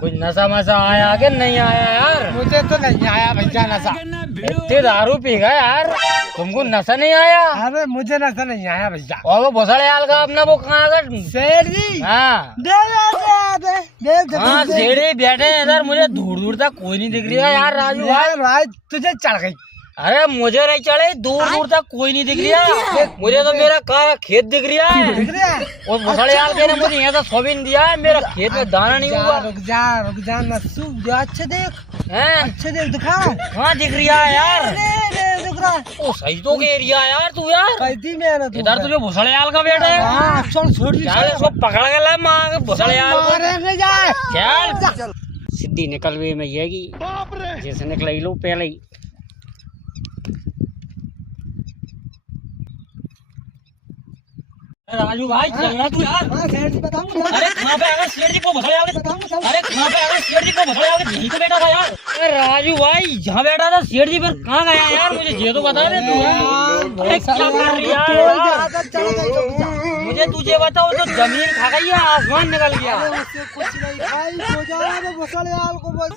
कुछ नशा मशा आया कि नहीं आया यार? मुझे तो नहीं आया भैया नशा। इतनी दारू पी गए यार, तुमको नशा नहीं आया? अरे मुझे नशा नहीं आया भैया। और वो भोसड़े आल का अपना वो कहाँ अगर शेर जी हाँ दे दे दे दे दे हाँ सीढ़ी बैठे हैं इधर, मुझे दूर दूर तक कोई नहीं दिख रहा यार राजू भाई। यार भाई तुझे चढ़ गई। अरे मुझे नहीं चढ़े, दूर दूर तक कोई नहीं दिख रहा, मुझे तो मेरा कार खेत दिख रहा है। दिख रहा है? और भोसड़े आल के ने मुझे यहाँ से सोबिन दिया है, मेरा खेत में दाना नहीं हुआ रुक जा नसू अच्छे देख है। अच्छे देख दिखा। हाँ दिख रहा है यार, दिख रहा है। ओ सही तो कह रहा है यार तू यार। कैसी मेहनत इधर तुझे भोसड़े आल का बेटा है। हाँ चल छोड़ दी। चल इसको पकड़ के ला मांग भोसड़े आल को। मारेंगे जाए। चल सीधी निकल हुई मैं ये की जैसे निकल लो पहले ही। राजू भाई चलना तू यार। हाँ सेठ जी बताऊंगा। अरे कहाँ पे आगे सेठ जी को भोसड़े आगे। अरे कहाँ पे आगे सेठ जी को भोसड़े आगे यहीं तो बैठा था यार। अरे राजू भाई जहाँ बैठा था सेठ जी पर कहाँ गया यार, मुझे ये तो बता दे तू यार। अरे क्या कर रही यार, मुझे तुझे बताओ तो जमीन खा गई है, आसमान निकल गया। कुछ नहीं भाई, हो जाएगा वो भोसड़े आल को बस।